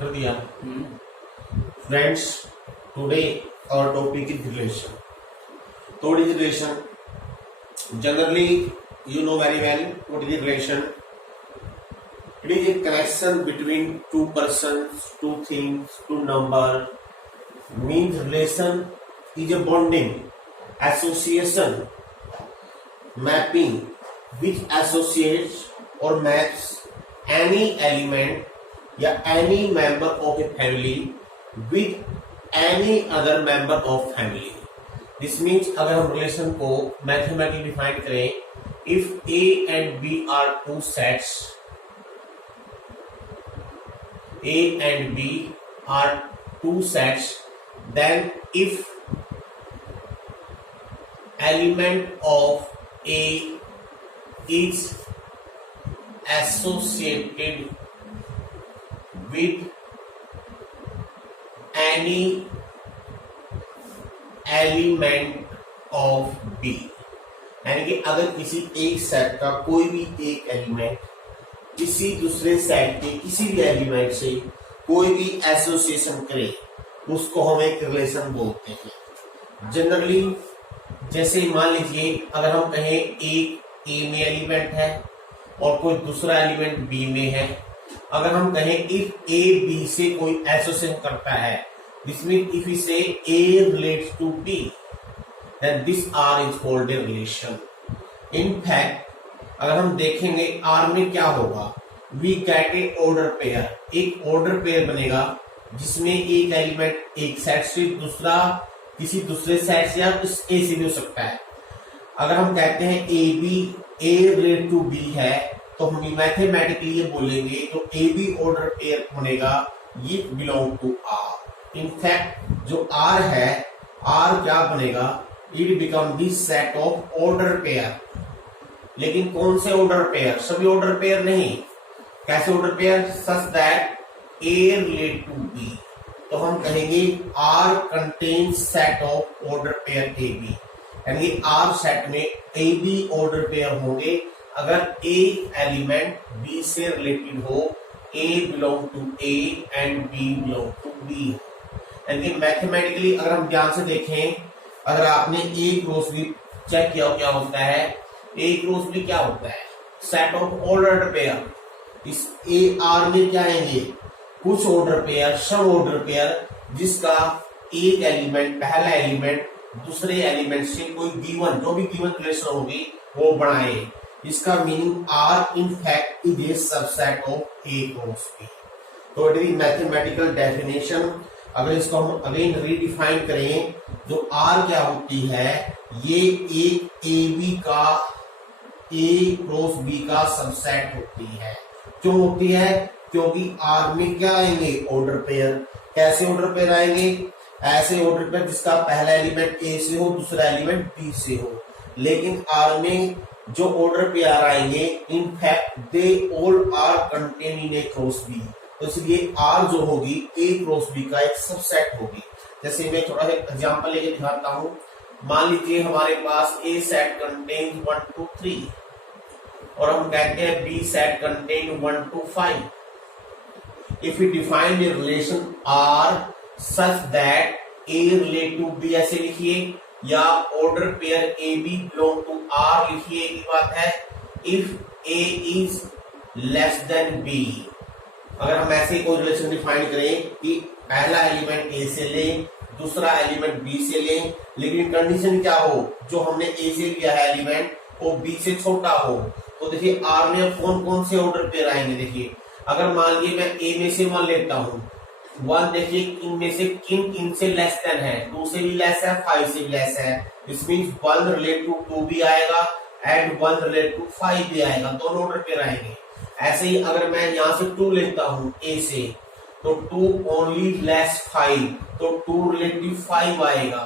कर दिया। Friends, today our topic is relation. So what is relation? Generally, you know very well what is relation. It is a connection between two persons, two things, two number. Means relation is a bonding, association, mapping, which associates or maps any element या any member of a family with any other member of family. This means अगर हम relation को mathematically define करें, if A and B are two sets, A and B are two sets, then if element of A is associated with any element of B, यानी कि अगर किसी एक set का कोई भी एक एलिमेंट किसी दूसरे सेट के किसी भी एलिमेंट से कोई भी एसोसिएशन करे, उसको हम एक रिलेशन बोलते हैं। जनरली जैसे मान लीजिए अगर हम कहें एक ए में एलिमेंट है और कोई दूसरा एलिमेंट बी में है, अगर हम कहें इफ ए बी से कोई एसोसिएशन करता है, this means if we say A relates to B, then this R is called a relation. In fact, अगर हम देखेंगे R में क्या होगा, we get a order pair, एक order pair बनेगा जिसमें एक एलिमेंट एक सेट से दूसरा किसी दूसरे सेट से या उस A से भी हो सकता है। अगर हम कहते हैं A relates to B है, तो हम मैथमेटिकली ये बोलेंगे तो AB order pair बनेगा, ये belong to R. इनफैक्ट जो R है, R क्या बनेगा, it become the set of order pair. लेकिन कौन से ऑर्डर पेयर, सभी ऑर्डर पेयर नहीं, कैसे order pair, such that A relate to B, तो हम कहेंगे R contains set of order pair AB, यानी R सेट में AB ऑर्डर पेयर होंगे अगर एक एलिमेंट B से रिलेटेड हो, A belong to A and B belong to B। यानी मैथमेटिकली अगर हम ध्यान से देखें, अगर आपने ए क्रॉस बी चेक किया क्या होता है, ए क्रॉस बी क्या होता है, सेट ऑफ ऑर्डर पेयर। इस ए आर में क्या आएंगे, कुछ ऑर्डर पेयर, सब ऑर्डर पेयर जिसका एक एलिमेंट पहला एलिमेंट दूसरे एलिमेंट से कोई गिवन जो भी गिवन रिलेशन होगी वो बनाए। इसका meaning R in fact is a subset of A cross B. तो इट इज मैथमेटिकल डेफिनेशन। अगर इसको हम अगेन रीडिफाइन करें, जो R क्या होती है, ये एक AB का A क्रॉस B का सबसेट होती है। क्यों होती है, क्योंकि R में क्या आएंगे, ऑर्डर पेयर। कैसे ऑर्डर पेयर आएंगे, ऐसे ऑर्डर पेयर जिसका पहला एलिमेंट A से हो दूसरा एलिमेंट B से हो। लेकिन R में जो ऑर्डर पेयर आएंगे, in fact they all are contain in A cross B, तो इसलिए R जो होगी A क्रॉस B का एक सबसेट होगी। जैसे मैं थोड़ा सा एग्जांपल लेके दिखाता हूं। मान लीजिए हमारे पास A सेट कंटेन 1 to 3 और हम कहते हैं B set contain 1 to 5। If we define the relation R such that A relate to B, ऐसे लिखिए, या order pair AB belong to R लिखिए, की बात है। If A is less than B, अगर हम ऐसे कोई रिलेशन डिफाइन करें कि पहला एलिमेंट A से लें, दूसरा एलिमेंट B से लें, लेकिन कंडीशन क्या हो, जो हमने A से लिया है एलिमेंट वो B से छोटा हो, तो देखिए R में कौन कौन से ऑर्डर पेयर आएंगे। देखिए अगर मान लीजिए मैं A में से 1 लेता हूँ, 1 देखिए इनमें से किन से लेस देन है, 2 से भी लेस है, 5 से भी लेस है। दिस मींस 1 रिलेट टू 2 भी आएगा एंड 1 रिलेट टू 5 भी आएगा, दोनों ऑर्डर पेयर आएंगे। ऐसे ही अगर मैं यहां से 2 लेता हूं A से, तो 2 ओनली लेस 5, तो 2 रिलेटिव 5 आएगा।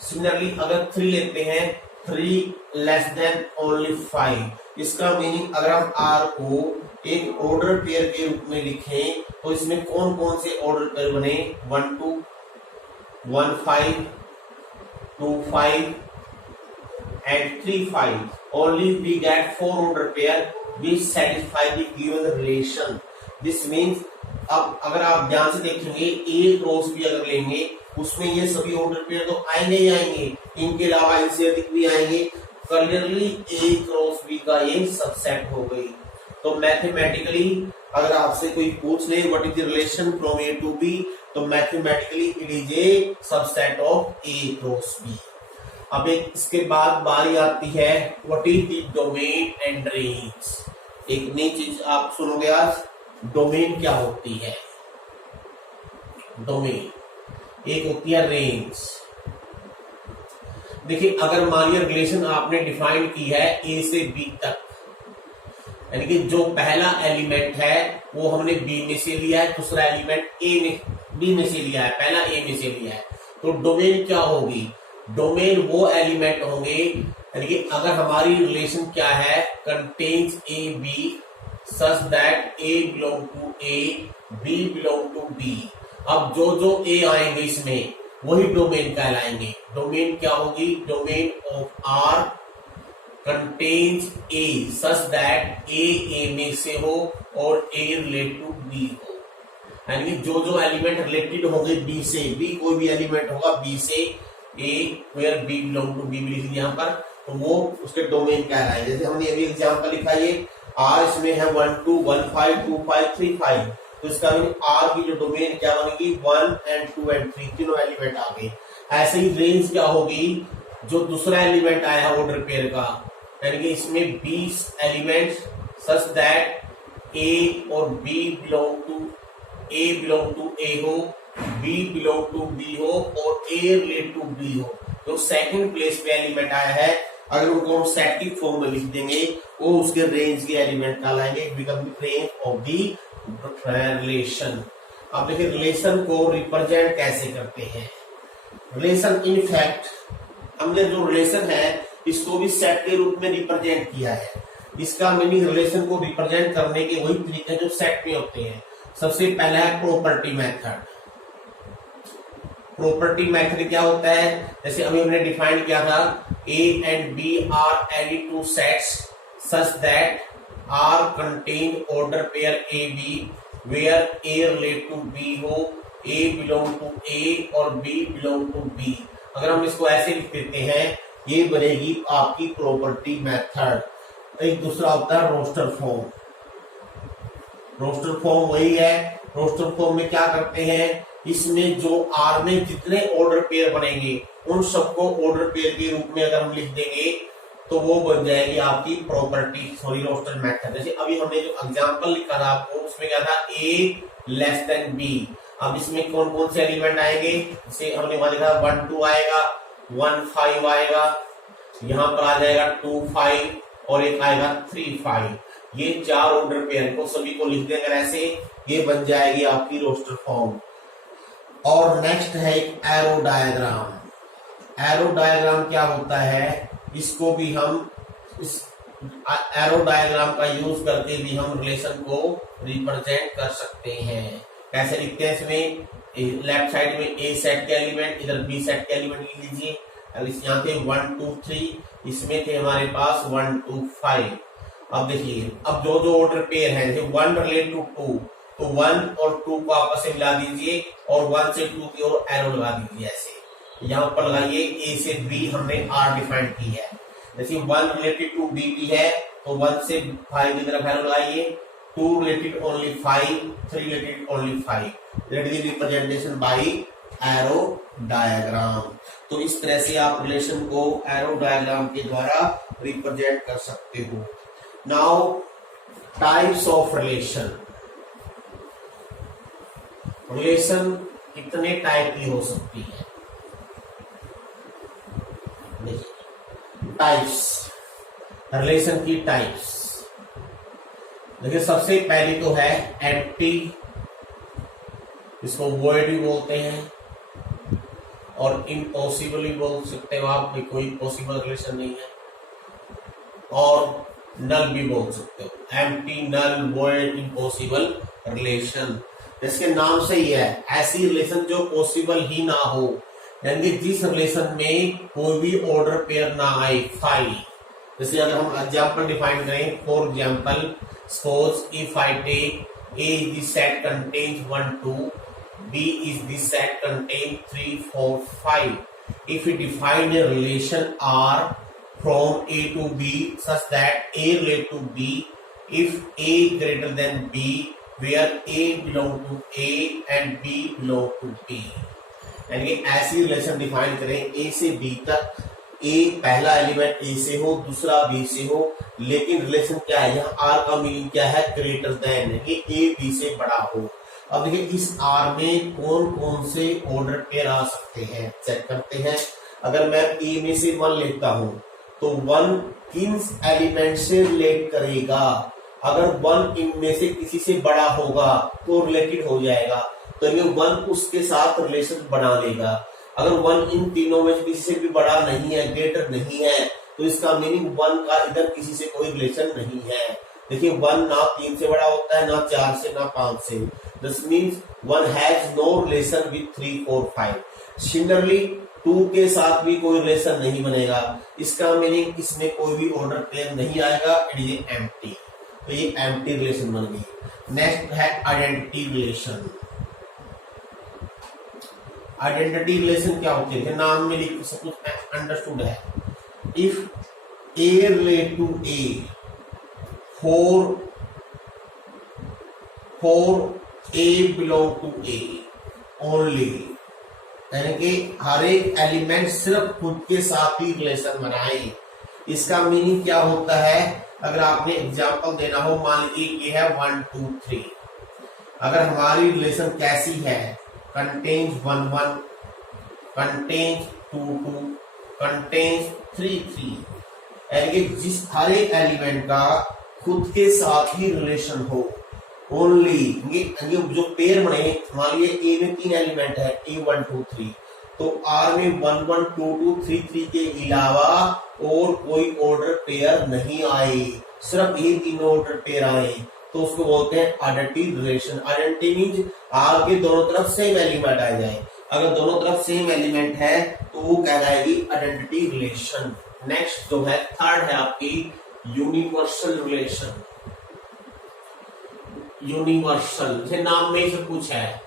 सिमिलरली अगर 3 लेते हैं, 3 लेस देन ओनली 5। इसका मीनिंग अगर हम R को एक ऑर्डर पेयर के रूप में लिखें, तो इसमें कौन कौन से ऑर्डर पेयर बने, 1 2 1 5 2 5 and 3 5. Only we get 4 order pair which satisfy the given relation. This means अब अगर आप ध्यान से देखेंगे ए क्रॉस बी अगर लेंगे उसमें ये सभी ऑर्डर पेयर तो आएंगे ही आएंगे, इनके अलावा इनसे अधिक भी आएंगे। क्लियरली ए क्रॉस बी का ये सबसेट हो गई। तो मैथमेटिकली अगर आपसे कोई पूछ ले what is the relation from A to B, तो mathematically it is a subset of A cross B. अब एक इसके बाद बारी आती है what is the domain and range. एक नई चीज आप सुनोगे आज, डोमेन क्या होती है। डोमेन एक होती है रेंज। देखिए अगर मान लिया रिलेशन आपने डिफाइन की है ए से बी तक, यानी कि जो पहला एलिमेंट है वो हमने बी में से लिया है, दूसरा एलिमेंट ए में बी में से लिया है, पहला ए में से लिया है, तो डोमेन क्या होगी। डोमेन वो एलिमेंट होंगे, यानी कि अगर हमारी रिलेशन क्या है contains a b such that a belong to A, b belong to B. अब जो जो ए आएंगे इसमें वही डोमेन कहलाएंगे। डोमेन क्या होगी, domain of R contains A such that A में से हो और ए रिलेट टू बी हो, यानी कि जो जो एलिमेंट रिलेटेड होंगे बी से, बी कोई भी एलिमेंट होगा बी से, A where B belong to B लिख दिया यहाँ पर, तो वो उसके डोमेन कहलाएंगे। जैसे हमने अभी एग्जाम्पल लिखा ये आर, इसमें है 1 2 1 5 2 5 3 5, तो इसका आर की जो डोमेन क्या बनेगी 1 and 2 and 3 तीनों एलिमेंट आ गए। ऐसे ही रेंज क्या होगी, जो दूसरा एलिमेंट आया है ऑर्डर पेयर का, यानी कि इसमें 20 एलिमेंट सच दैट ए और बी बिलोंग टू ए हो, बी बिलोंग टू बी हो और ए रिलेट टू बी हो। जो सेकंड प्लेस पे एलिमेंट आया है अगर उनको हम सेट की फॉर्म में लिख देंगे वो उसके रेंज के एलिमेंट कहलाएंगे, become range of the relation. अब देखिए रिलेशन को रिप्रेजेंट कैसे करते हैं। रिलेशन इन फैक्ट हमने जो रिलेशन है इसको भी सेट के रूप में रिप्रेजेंट किया है। इसका मीनिंग रिलेशन को रिप्रेजेंट करने के वही तरीके जो सेट में होते हैं। सबसे पहला है प्रॉपर्टी मेथड। प्रॉपर्टी मेथड क्या होता है, जैसे अभी हमने डिफाइन किया था A and B are any two sets such that R contain order pair a b where a relate to b हो, ए बिलोंग टू ए और बी बिलोंग टू बी। अगर हम इसको ऐसे लिख देते हैं ये बनेगी आपकी प्रॉपर्टी मेथड। एक दूसरा होता है रोस्टर फॉर्म। रोस्टर फॉर्म वही है, रोस्टर फॉर्म में क्या करते हैं, इसमें जो आर में जितने ऑर्डर पेयर बनेंगे उन सबको ऑर्डर पेयर के रूप में अगर हम लिख देंगे तो वो बन जाएगी आपकी प्रॉपर्टी रोस्टर मेथड। जैसे अभी हमने जो एग्जांपल लिखा था आपको उसमें क्या था ए लेस देन बी। अब इसमें कौन कौन से एलिमेंट आएंगे, जैसे हमने वहां लिखा 1 2 आएगा, 1 5 आएगा, यहाँ पर आ जाएगा 2 5 और एक आएगा 3 5। ये चार ऑर्डर पेयर को सभी को लिख देंगे ऐसे, ये बन जाएगी आपकी रोस्टर फॉर्म। और नेक्स्ट है एक एरो डायग्राम। एरो डायग्राम क्या होता है, इसको भी हम इस एरो डायग्राम का यूज करके भी हम रिलेशन को रिप्रेजेंट कर सकते हैं। कैसे लिखते हैं, इसमें लेफ्ट साइड में ए सेट के एलिमेंट, इधर बी सेट के एलिमेंट लिख लीजिए। अब यहाँ थे 1 2 3, इसमें थे हमारे पास 1 2 5। अब देखिए अब जो जो ऑर्डर पेयर है, जैसे 1 रिलेट टू 2 तो 1 और 2 को आपस में मिला दीजिए और 1 से 2 की ओर एरो लगा दीजिए। ऐसे यहाँ पर लगाइए ए से बी हमने आर डिफाइन की है। जैसे 1 रिलेटेड टू बी भी है तो 1 से 5 की तरफ एरो लगाइए, 2 related only 5, 3 related only 5। That is representation bye arrow diagram. तो इस तरह से आप रिलेशन को एरो डायग्राम के द्वारा रिप्रेजेंट कर सकते हो। Now types of relation. Relation कितने टाइप की हो सकती है, टाइप्स, रिलेशन की टाइप्स। देखिए सबसे पहली तो है एम्प्टी, इसको वॉइड भी बोलते हैं और इम्पॉसिबल भी बोल सकते हो आप, कोई पॉसिबल रिलेशन नहीं है, और नल भी बोल सकते हो। एम्प्टी, नल, वॉइड, इम्पॉसिबल रिलेशन। इसके नाम से ही है ऐसी रिलेशन जो पॉसिबल ही ना हो, यानी जिस रिलेशन में कोई भी ऑर्डर पेयर ना आए। 5 जैसे अगर हम एग्जांपल डिफाइन करें, for example suppose if I take A is the set contains 1 2, B is the set contains 3 4 5. If we define a relation R from A to B such that A relate to B, if A greater than B, where A belong to A and B belong to B, यानी कि ऐसी relation define करें A से B तक, A पहला element A से हो, दूसरा B से हो, लेकिन रिलेशन क्या है यहाँ R का मीनिंग क्या है, ग्रेटर देन, यानी A B से बड़ा हो। अब देखिए इस R में कौन कौन से ऑर्डर पेयर आ सकते हैं, चेक करते हैं। अगर मैं A में से 1 लेता हूं तो 1 किन एलिमेंट से रिलेट करेगा, अगर 1 इनमें से किसी से बड़ा होगा तो रिलेटेड हो जाएगा, तो ये 1 उसके साथ रिलेशन बना लेगा। अगर 1 इन तीनों में से किसी से भी बड़ा नहीं है, ग्रेटर नहीं है, तो इसका मीनिंग 1 का इधर किसी से कोई रिलेशन नहीं है। देखिए 1 ना 3 से बड़ा होता है, ना 4 से, ना 5 से। This means 1 has no relation with 3 4 5। Similarly 2 के साथ भी कोई रिलेशन नहीं बनेगा, इसका मीनिंग इसमें कोई भी ऑर्डर पेयर नहीं आएगा, इट इज एम्प्टी। तो ये एम्प्टी रिलेशन बन गई। नेक्स्ट है आइडेंटिटी रिलेशन। आइडेंटिटी रिलेशन क्या होती है, नाम में लिख सब कुछ अंडरस्टूड है। If A relate to A for a belong to A only, यानी कि हर एक एलिमेंट सिर्फ खुद के साथ ही रिलेशन बनाए। इसका मीनिंग क्या होता है, अगर आपने एग्जांपल देना हो, मान लीजिए ये है 1 2 3, अगर हमारी रिलेशन कैसी है, contains 1 1, contains 2 2, contains 3 3, यानी कि जिस हर एक एलिमेंट का खुद के साथ ही रिलेशन हो ओनली, ये जो पेयर बने, मान लीजिए ए में 3 एलिमेंट है, ए 1 2 3, तो आर में 1 1 2 2 3 3 के अलावा और कोई ऑर्डर पेयर नहीं आए, सिर्फ ये तीनों ऑर्डर पेयर आए, तो उसको बोलते हैं identity relation. Identity means R के दोनों तरफ सेम एलिमेंट आ जाए, अगर दोनों तरफ सेम एलिमेंट है तो वो कहलाएगी आइडेंटिटी रिलेशन। नेक्स्ट जो है थर्ड है आपकी यूनिवर्सल रिलेशन। यूनिवर्सल जैसे नाम में ही सब कुछ है।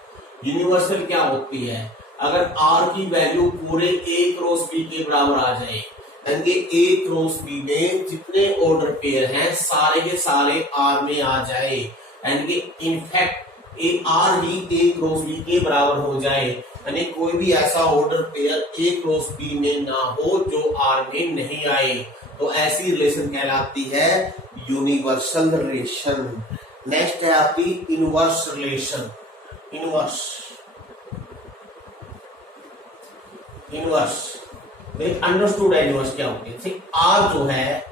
यूनिवर्सल क्या होती है, अगर आर की वैल्यू पूरे ए क्रॉस बी के बराबर आ जाए, यानी ए क्रॉस बी में जितने ऑर्डर पेयर हैं सारे के सारे आर में आ जाए, यानी कि इनफैक्ट ए आर ही ए क्रॉस बी के बराबर हो जाए, यानी कोई भी ऐसा order pair A cross B में ना हो जो आर में नहीं आए, तो ऐसी रिलेशन कहलाती है यूनिवर्सल रिलेशन। नेक्स्ट है आपकी इनवर्स रिलेशन। इनवर्स अंडरस्टूड है। इनवर्स क्या होती है, आर जो है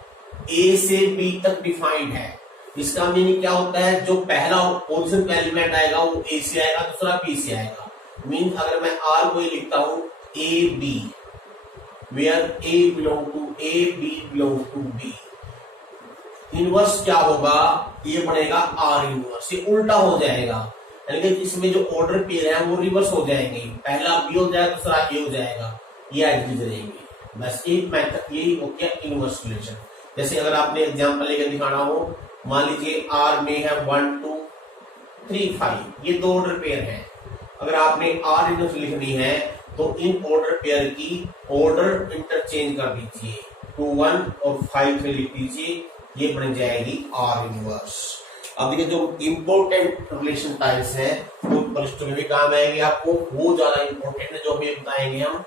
ए से बी तक डिफाइंड है, इसका मीनिंग क्या होता है, जो पहला पोजीशन पे एलिमेंट आएगा वो ए से आएगा, दूसरा बी से आएगा। मीन अगर मैं आर को लिखता हूं a b, where a belong to A, b belong to B, inverse क्या होगा, ये बनेगा आर इनवर्स, ये उल्टा हो जाएगा, यानी कि इसमें जो ऑर्डर पेयर है वो रिवर्स हो जाएंगे, पहला बी हो जाएगा, दूसरा ए हो जाएगा, ये एडजस्ट रहेंगे। बस एक मेथड यही हो गया इनवर्स रिलेशन। जैसे अगर आपने एग्जांपल लेकर दिखाना हो, मान लीजिए आर में है 1 2 3 5, ये दो ऑर्डर पेयर है, अगर आपने आर इनवर्स लिखनी है तो इन ऑर्डर पेयर की ऑर्डर इंटरचेंज कर दीजिए, 2 1 और 5 से लिख दीजिए, ये बन जाएगी आर इनवर्स। अब देखिए जो इंपॉर्टेंट रिलेशन टाइप्स हैं वो प्लस 2 में भी काम आएंगे आपको, वो ज्यादा इंपॉर्टेंट है जो भी बताएंगे हम।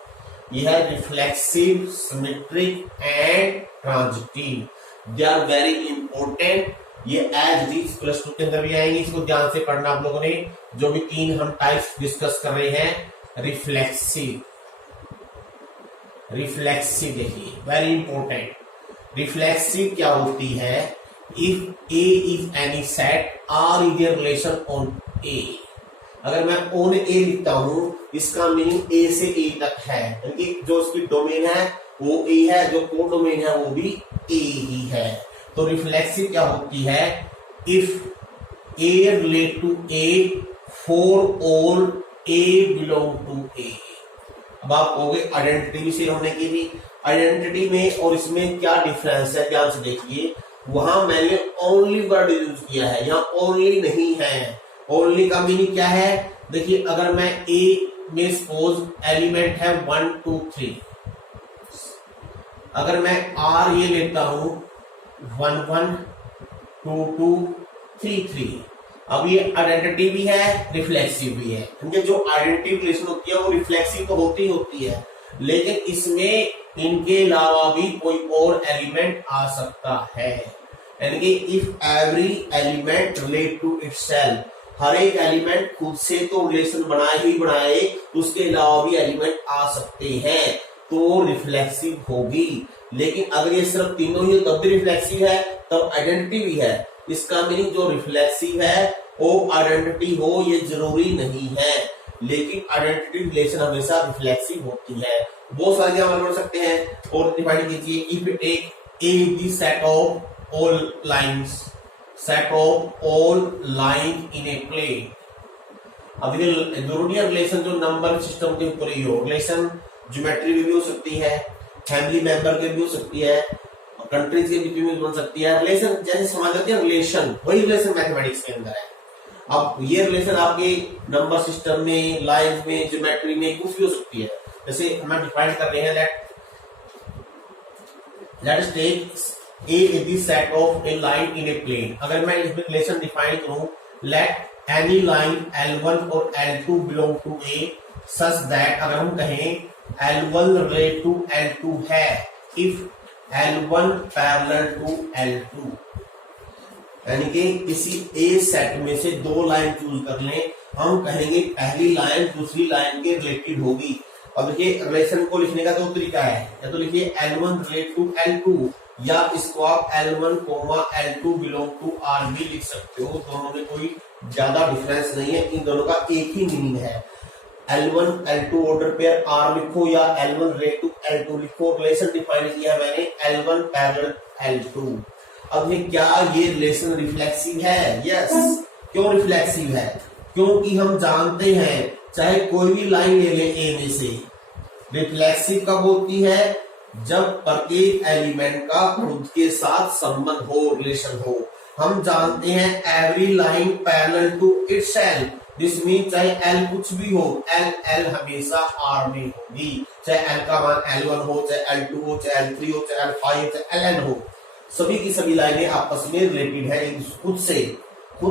यह है reflexive, symmetric and transitive, they are very important. ये एज रीच प्लस 2 के अंदर भी आएंगे, इसको ध्यान से पढ़ना आप लोगों ने। जो भी 3 हम टाइप्स डिस्कस कर रहे हैं, रिफ्लेक्सिव देखिए वेरी इंपॉर्टेंट। रिफ्लेक्सिव क्या होती है, if A is any set R is a relation on A, अगर मैं ऑन ए लिखता हूं इसका मीनिंग ए से ए तक है, यानी जो इसकी डोमेन है वो ए है, जो कोड डोमेन है वो भी ए ही है। तो रिफ्लेक्सिव क्या होती है, if A relate to A for all A belong to A. अब आप कहोगे आइडेंटिटी भी शेयर होने की थी, आइडेंटिटी में और इसमें क्या डिफरेंस है, ध्यान से देखिए। वहां मैंने ओनली वर्ड यूज किया है, यहाँ ओनली नहीं है। ओनली का मीनिंग क्या है? देखिए अगर मैं ए में सपोज एलिमेंट है 1 2 3, अगर मैं आर ये लेता हूं 1 1 2 2 3 3, अब ये आइडेंटिटी भी है रिफ्लेक्सिव भी है, क्योंकि जो आइडेंटिटी रिलेशन होती है वो रिफ्लेक्सिव तो होती है, लेकिन इसमें इनके अलावा भी कोई और एलिमेंट आ सकता है। यानी कि if every element relate to itself, हर एक एलिमेंट खुद से तो रिलेशन बनाए ही बनाए, उसके अलावा भी एलिमेंट आ सकते हैं तो रिफ्लेक्सिव होगी। लेकिन अगर ये सिर्फ तीनों ही तब भी रिफ्लेक्सिव है, तब आइडेंटिटी भी है। इसका मीनिंग जो रिफ्लेक्सिव है वो आइडेंटिटी हो ये जरूरी नहीं है, लेकिन आइडेंटिटी रिलेशन हमेशा रिफ्लेक्सिव होती है। बहुत सारे एग्जाम्पल बन सकते हैं और डिफाइन कीजिए। If you take a the set of all lines, set of all line in a plane. अब ये जरूरी है रिलेशन जो नंबर सिस्टम के ऊपर ही हो, रिलेशन ज्योमेट्री भी हो सकती है, फैमिली मेंबर के भी हो सकती है, कंट्रीज के बीच में बन सकती है। रिलेशन जैसे समझ लेते हैं रिलेशन, वही रिलेशन मैथमेटिक्स के अंदर है। अब ये रिलेशन आपके नंबर सिस्टम में, लाइन में, ज्योमेट्री में कुछ भी हो सकती है। जैसे हम डिफाइन कर रहे हैं let us take A is the set of a line in a plane. अगर मैं इसमें रिलेशन डिफाइन करूं, लेट एनी लाइन L1 और L2 belong to A such that, अगर हम कहें L1 रिलेट टू L2 है if L1 parallel to L2, यानी कि किसी ए सेट में से दो लाइन चूज कर लें, हम कहेंगे पहली लाइन दूसरी लाइन के रिलेटेड होगी। अब देखिए रिलेशन को लिखने का दो तरीका है, या तो लिखिए L1 रिलेट टू L2, या इसको आप L1 L2 belong to R भी लिख सकते हो। दोनों में कोई ज्यादा डिफरेंस नहीं है, इन दोनों का एक ही मीनिंग है। L1 L2 order pair R लिखो या L1 रिलेट टू L2 लिखो। रिलेशन डिफाइन किया मैंने L1 पैरेलल L2। अब ये क्या ये रिलेशन रिफ्लेक्सिव है? यस। क्यों रिफ्लेक्सिव है? क्योंकि हम जानते हैं चाहे कोई भी लाइन ले ले ए में से, रिफ्लेक्सिव कब होती है? जब प्रत्येक एलिमेंट का खुद के साथ संबंध हो, रिलेशन हो। हम जानते हैं every line parallel to itself, this mean चाहे एल कुछ भी हो, एल हमेशा आर में होगी। चाहे एल का मान L1 हो, चाहे L2 हो, चाहे L3 हो, चाहे L5 हो, चाहे Ln हो, सभी की सभी लाइनें आपस में रिलेटेड है, खुद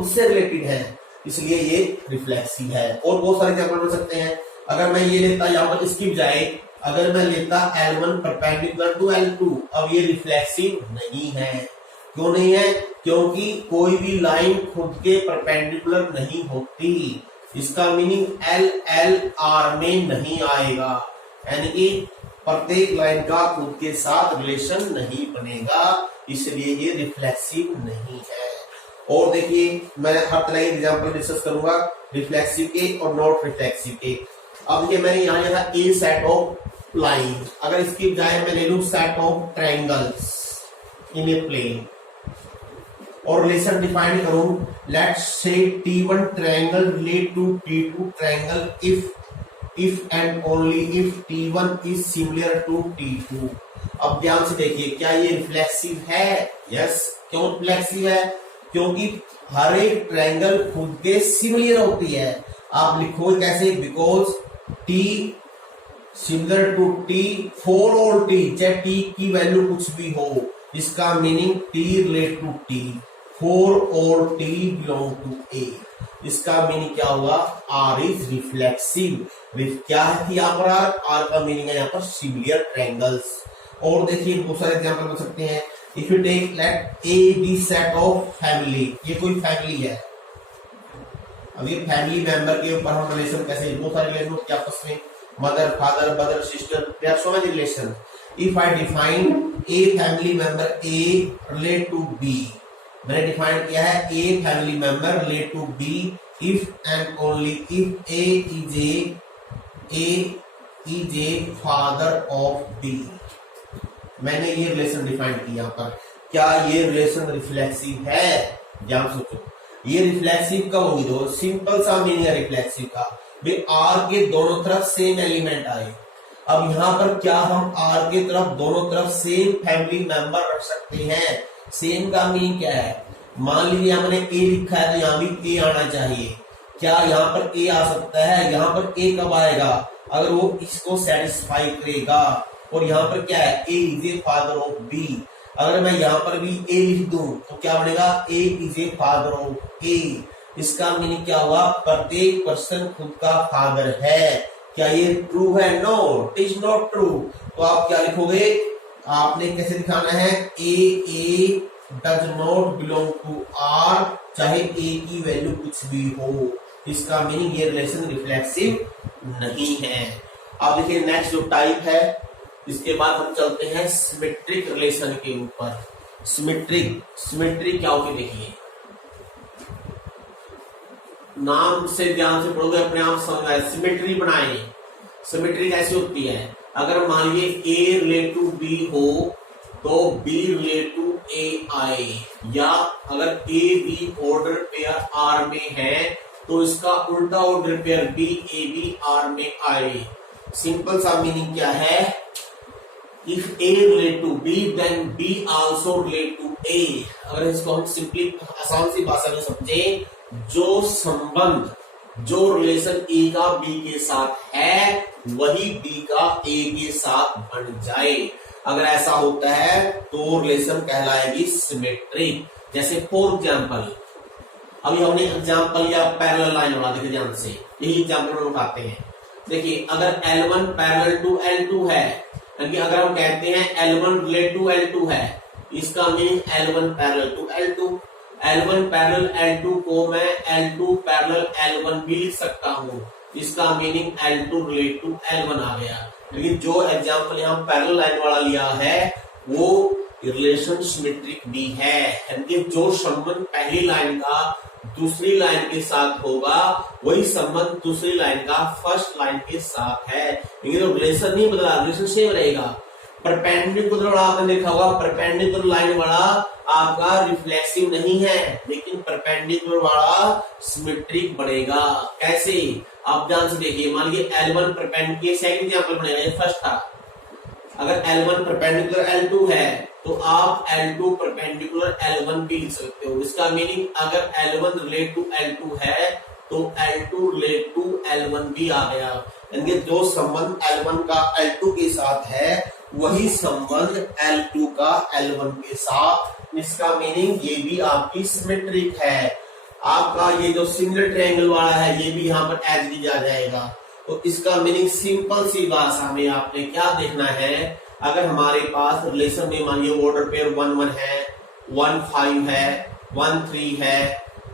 से रिलेटेड है, इसलिए ये रिफ्लेक्सिव है। और बहुत सारे एग्जांपल बन सकते हैं। अगर मैं ये लेता यहाँ पर इसकी बजाय अगर मैं लेता L1 परपेंडिकुलर टू L2, अब ये रिफ्लेक्सिव नहीं है। क्यों नहीं है? क्योंकि कोई भी लाइन खुद के परपेंडिकुलर नहीं होती। इसका मीनिंग L R में नहीं आएगा, यानी कि प्रत्येक लाइन का खुद के साथ रिलेशन नहीं बनेगा, इसलिए ये रिफ्लेक्सिव नहीं है। और देखिए मैं हर तरह के एग्जांपल डिस्कस करूंगा रिफ्लेक्सिव के और नॉट रिफ्लेक्सिव के। अब ये मैंने यहाँ लिया था ए सेट ऑफ लाइन, अगर इसकी बजाय मैं ले लूं set of triangles in a plane और रिलेशन डिफाइन करूं, let's say T1 triangle relate to T2 triangle if and only if T1 is similar to T2। अब ध्यान से देखिए, क्या ये रिफ्लेक्सिव है? यस। क्यों रिफ्लेक्सिव है? क्योंकि हर एक ट्रायंगल खुद के सिमिलर होती है। आप लिखो कैसे? Because T similar to T for all T, चाहे T की वैल्यू कुछ भी हो, इसका meaning T relate to T for all T belong to A। इसका मीनिंग क्या हुआ? R is reflexive. क्या है यहाँ पर? R का मीनिंग है यहाँ पर सिमिलर ट्रायंगल्स। और देखिए बहुत सारे एग्जांपल बन सकते हैं। If you take let A be set of family, ये कोई फैमिली है। अब ये फैमिली मेंबर के ऊपर हम रिलेशन कैसे, बहुत सारे रिलेशन होते हैं आपस में, mother father brother sister, there are so many relation. If I define a family member a relate to b, मैंने डिफाइन किया है a family member relate to b if and only if A is A father of b. मैंने ये relation define किया पर। क्या ये relation reflexive है? ध्यान सोचो, ये रिफ्लेक्सिव कब होगी? दो सिंपल सा मीनिंग है रिफ्लेक्सिव का, भाई आर के दोनों तरफ सेम एलिमेंट आए। अब यहाँ पर क्या हम आर के तरफ दोनों तरफ सेम फैमिली मेंबर रख सकते हैं? सेम का मीनिंग क्या है? मान लीजिए हमने ए लिखा है तो यहाँ भी ए आना चाहिए। क्या यहाँ पर ए आ सकता है? यहाँ पर ए कब आएगा? अगर वो इसको सेटिस्फाई करेगा। और यहाँ पर क्या है? A is A father of B. अगर मैं यहाँ पर भी ए लिख दूं तो क्या बनेगा? ए इज ए फादर ऑफ ए। इसका मीनिंग क्या हुआ? प्रत्येक पर्सन खुद का फादर है। क्या ये ट्रू है? No, it is not true. तो आप क्या लिखोगे? आपने कैसे दिखाना है? A does not belong to R, चाहे ए की वैल्यू कुछ भी हो। इसका मीनिंग ये रिलेशन रिफ्लेक्सिव नहीं है। अब देखिए नेक्स्ट जो टाइप है, इसके बाद हम चलते हैं सिमेट्रिक रिलेशन के ऊपर। सिमेट्रिक क्या होती है? देखिए नाम से ध्यान से पढ़ोगे अपने आप समझ आए। सिमेट्री बनाए। सिमेट्री कैसी होती है? अगर मान लीजिए ए रिलेट टू बी हो तो बी रिलेट टू ए आए, या अगर ए बी ऑर्डर पेयर आर में है तो इसका उल्टा order pair B A B R में आए। सिंपल सा मीनिंग क्या है? If A relate to B then B also relate to A. अगर इसको हम सिंपली आसान सी भाषा में समझे, जो संबंध, जो रिलेशन ए का बी के साथ है वही बी का ए के साथ बन जाए। अगर ऐसा होता है तो रिलेशन कहलाएगी सिमेट्रिक। जैसे फॉर एग्जाम्पल, अभी हमने एग्जाम्पल लिया पैरेलल लाइन वाला, देखिए ध्यान से, यही एग्जाम्पल हम उठाते हैं। देखिए अगर L1 पैरेलल टू L2 है, यानी अगर हम कहते हैं L1 रिलेट टू L2 है, इसका meaning L1 parallel to L2। L1 parallel L2 को मैं L2 पैरेलल L1 भी लिख सकता हूँ, इसका meaning L2 relate to L1 आ गया। लेकिन जो एग्जाम्पल यहाँ पैरेलल लाइन वाला लिया है वो रिलेशन सिमेट्रिक भी है, यानी जो संबंध पहली लाइन का दूसरी लाइन के साथ होगा वही संबंध दूसरी लाइन का फर्स्ट लाइन के साथ है। लेकिन तो रिलेशन नहीं बदला, रिलेशन सेम रहेगा। परपेंडिकुलर वाला आपने देखा होगा, परपेंडिकुलर लाइन वाला आपका रिफ्लेक्सिव नहीं है, लेकिन परपेंडिकुलर वाला सिमेट्रिक बनेगा। कैसे? आप ध्यान से देखिए, मान लीजिए L1 परपेंडिकुलर, सेकंड एग्जांपल बनेगा, ये फर्स्ट था। अगर L1 परपेंडिकुलर L2 है तो आप L2 परपेंडिकुलर L1 भी लिख सकते हो। इसका मीनिंग अगर L1 रिलेट टू L2 है तो L2 रिलेट टू L1 भी आ गया, यानी जो संबंध L1 का L2 के साथ है वही संबंध L2 का L1 के साथ। इसका मीनिंग ये भी आपकी सिमेट्रिक है। आपका ये जो सिंगल ट्रायंगल वाला है ये भी यहाँ पर एज दिया जाएगा। तो इसका मीनिंग सिंपल सी भाषा में आपने क्या देखना है, अगर हमारे पास रिलेशन में मानिए ऑर्डर पेयर 1 1 है, 1 5 है, 1 3 है,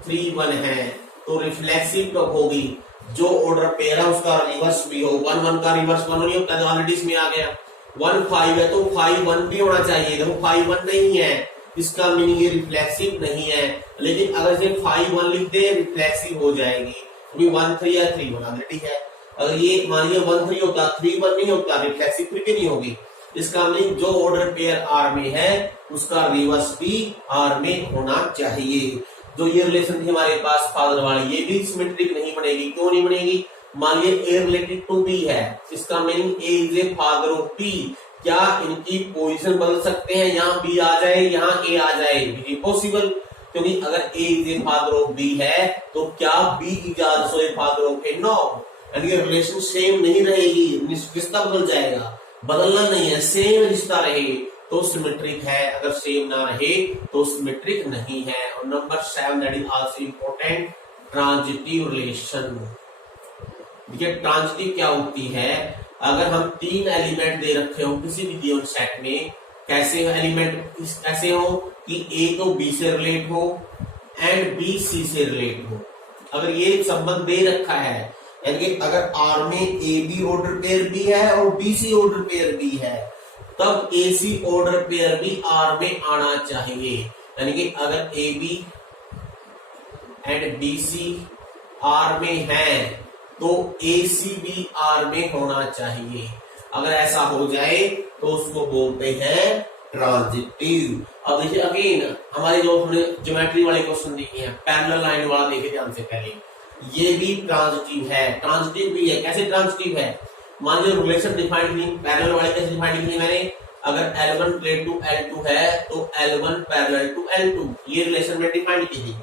3 1 है, तो रिफ्लेक्सिव कब होगी? जो ऑर्डर पेयर है उसका रिवर्स भी हो। 1 1 का रिवर्स 1 नहीं होता, ऑलरेडी इसमें आ गया। 1 5 है तो 5 1 भी होना चाहिए, देखो 5 1 नहीं है, इसका मीनिंग ये रिफ्लेक्सिव नहीं है। लेकिन अगर इसे 5 1 लिख दे रिफ्लेक्सिव हो जाएगी, अभी 1 3 है, 3 1 ऑलरेडी है। अगर ये मानिए 1 3 होता, 3 1 नहीं होता, रिफ्लेक्सिव फिर भी नहीं होगी। इसका मीनिंग जो ऑर्डर पेयर आर में है उसका रिवर्स भी आर में होना चाहिए। जो ये रिलेशन थी हमारे पास फादर वाली, ये भी सिमेट्रिक नहीं बनेगी। क्यों नहीं बनेगी? मान लीजिए ए रिलेटेड टू बी है, इसका meaning a is A father of b. क्या इनकी पोजीशन बदल सकते हैं? यहाँ बी आ जाए, यहाँ ए आ जाए, इम्पॉसिबल। क्योंकि अगर A is A father of B है तो क्या B is also A father of A? No, यानी रिलेशन सेम नहीं रहेगी, रिश्ता बदल जाएगा। बदलना नहीं है, सेम रिश्ता रहे तो सिमेट्रिक है, अगर सेम ना रहे तो सिमेट्रिक नहीं है। और number 7 that is also important, transitive relation. देखिए ट्रांजिटिव क्या होती है? अगर हम 3 एलिमेंट दे रखे हो किसी भी गिवन सेट में, कैसे एलिमेंट ऐसे हो कि ए तो बी से रिलेट हो एंड बी सी से रिलेट हो। अगर ये संबंध दे रखा है, यानी कि अगर आर में ए बी ऑर्डर पेयर भी है और बी सी ऑर्डर पेयर भी है, तब ए सी ऑर्डर पेयर भी आर में आना चाहिए। यानी कि अगर ए b and b c R में है तो ए सी भी आर में होना चाहिए। अगर ऐसा हो जाए तो उसको बोलते हैं ट्रांजिटिव। अब देखिए अगेन हमारे जो हमने ज्योमेट्री वाले क्वेश्चन देखे हैं, पैरेलल लाइन वाला देखे ध्यान से पहले, ये भी ट्रांजिटिव है। ट्रांजिटिव भी है, कैसे ट्रांजिटिव है? मान लीजिए रिलेशन डिफाइंड की पैरेलल वाले कैसे डिफाइंड की मैंने, अगर L1 रिलेट टू L2 है तो L1 पैरेलल टू L2, ये रिलेशन में डिफाइन कीजिए।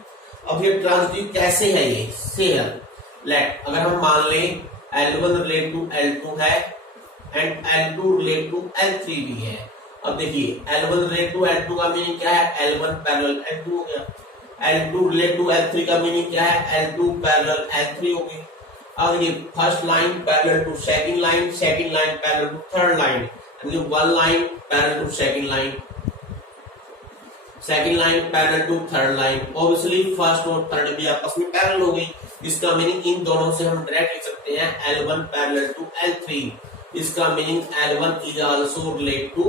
अब ये ट्रांजिटिव कैसे है, ये से लेट अगर हम मान लें L1 रिलेट टू L2 है and L2 relate to L3 भी है। अब देखिए L1 रिलेट टू L2 का मीनिंग क्या है, L1 पैरेलल L2 हो गया। L2 रिलेट टू L3 का मीनिंग क्या है, L2 पैरेलल L3 हो गया। अब ये first line parallel to second line parallel to third line, one line parallel to second line parallel to third line. Obviously first और थर्ड भी आपस में पैरेलल हो गई। इसका मीनिंग इन दोनों से हम डायरेक्ट लिख सकते हैं L1 पैरेलल टू L3। इसका meaning L1 is also relate to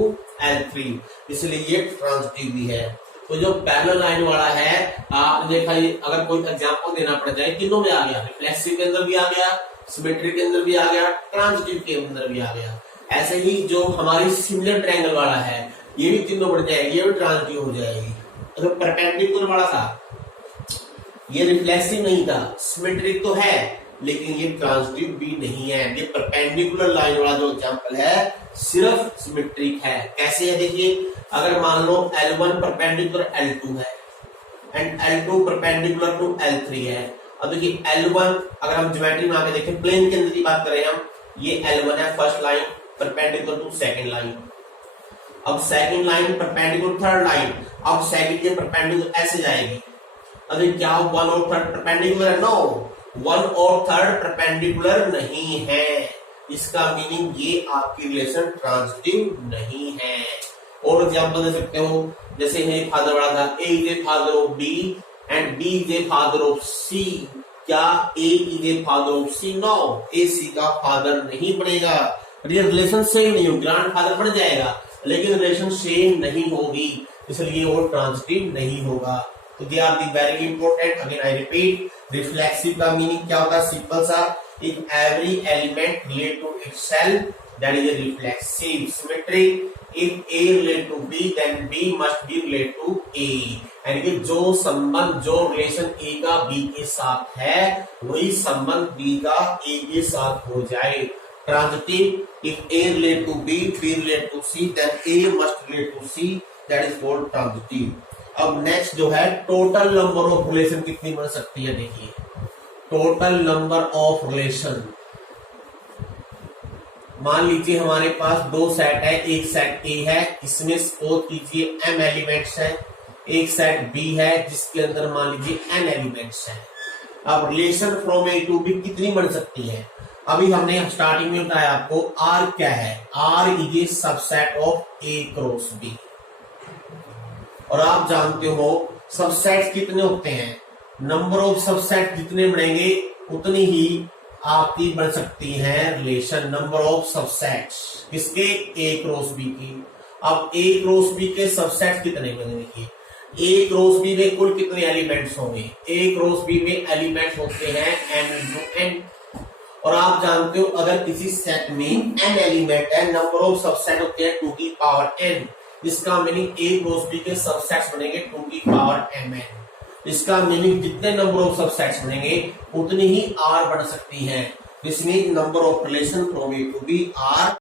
L3, इसलिए ये ट्रांजिटिव भी है। तो जो पैरेलल लाइन वाला है, आपने देखा अगर कोई एग्जांपल देना पड़ जाए, तीनों में आ गया, रिफ्लेक्सिव के अंदर भी आ गया, सिमेट्रिक के अंदर भी आ गया, ट्रांजिटिव के अंदर भी आ गया। ऐसे ही जो हमारी सिमिलर ट्रायंगल वाला है, ये भी तीनों बढ़ जाएगी, ये भी ट्रांजिटिव हो जाएगी। अगर परपेंडिकुलर वाला था, ये रिफ्लेक्सिव नहीं था, सिमेट्रिक तो है लेकिन ये ट्रांजिटिव भी नहीं है। ये परपेंडिकुलर लाइन वाला जो एग्जांपल है सिर्फ सिमेट्रिक है। कैसे है देखिए, अगर मान लो L1 परपेंडिकुलर L2 है and L2 perpendicular to L3 है। अब देखिए L1 अगर हम ज्योमेट्री में आके देखें, प्लेन के अंदर की बात करें हम, ये L1 है first line perpendicular to second line. अब second line perpendicular third line, अब सेकंड के परपेंडिकुलर ऐसे जाएगी। अरे क्या वन और थर्ड परपेंडिकुलर है? नो, वन और थर्ड परपेंडिकुलर नहीं है। इसका मीनिंग ये आपकी रिलेशन ट्रांजिटिव नहीं है। और एग्जांपल दे सकते हो, जैसे मेरे फादर वाला था, A is A father of B and B is A father of C। क्या A is A father of C? No, A C का फादर नहीं बनेगा। रिलेशन सेम नहीं होगी, ग्रैंड फादर बन जाएगा लेकिन रिलेशन सेम नहीं होगी, इसलिए वो ट्रांजिटिव नहीं होगा। तो they are the very important. Again I repeat, reflexive का मीनिंग क्या होता है? सिंपल सा, if every element relate to itself that is a reflexive. Symmetric, if A relate to B then B must be relate to A। यानी कि जो संबंध, जो रिलेशन A का B के साथ है वही संबंध B का A के साथ हो जाए। Transitive, if A relate to B relate to C then A must relate to C, that is called transitive। अब नेक्स्ट जो है, टोटल नंबर ऑफ रिलेशन कितनी बन सकती है? देखिए टोटल नंबर ऑफ रिलेशन, मान लीजिए हमारे पास दो सेट है, एक सेट A है, इसमें सपोज कीजिए M एलिमेंट्स है, एक सेट B है जिसके अंदर मान लीजिए N एलिमेंट्स है। अब relation from A to B कितनी बन सकती है? अभी हमने स्टार्टिंग में बताया आपको R क्या है, R is a subset of A cross B। और आप जानते हो सबसेट कितने होते हैं, नंबर ऑफ सबसेट जितने बढ़ेंगे उतनी ही आपकी बन सकती है रिलेशन, नंबर ऑफ सबसेट्स किसके? A क्रॉस B की। अब A क्रॉस B के सबसेट कितने बनेंगे? A क्रॉस B में कुल कितने एलिमेंट्स होंगे? A क्रॉस B में एलिमेंट्स होते हैं m into n। और आप जानते हो अगर किसी सेट में n एलिमेंट है, नंबर ऑफ सबसेट होते हैं 2 की पावर n। इसका मीनिंग A क्रॉस B के सबसेट्स बनेंगे 2 की पावर mn। इसका मीनिंग जितने नंबर ऑफ सबसेट्स बनेंगे उतनी ही R बन सकती हैं। इसमें number of relation from A to B R